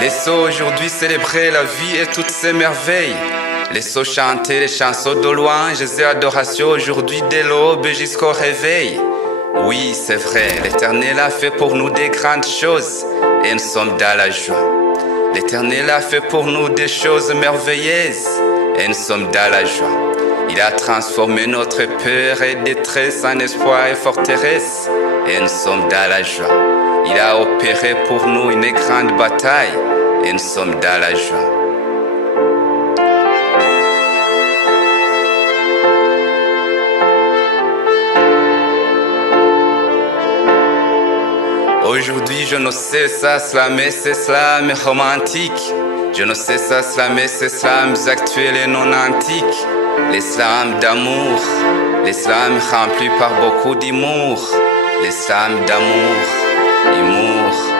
Laissons aujourd'hui célébrer la vie et toutes ses merveilles. Laissons chanter les chansons de louanges et adorations aujourd'hui dès l'aube jusqu'au réveil. Oui, c'est vrai, l'Éternel a fait pour nous des grandes choses et nous sommes dans la joie. L'Éternel a fait pour nous des choses merveilleuses et nous sommes dans la joie. Il a transformé notre peur et détresse en espoir et forteresse et nous sommes dans la joie. Il a opéré pour nous une grande bataille et nous sommes dans la joie. Aujourd'hui, je ne sais ça slammer ces slams romantiques. Je ne sais ça slammer ces slams actuels et non antiques. Les slams d'amour, les slams remplis par beaucoup d'humour. Les slams d'amour, humour.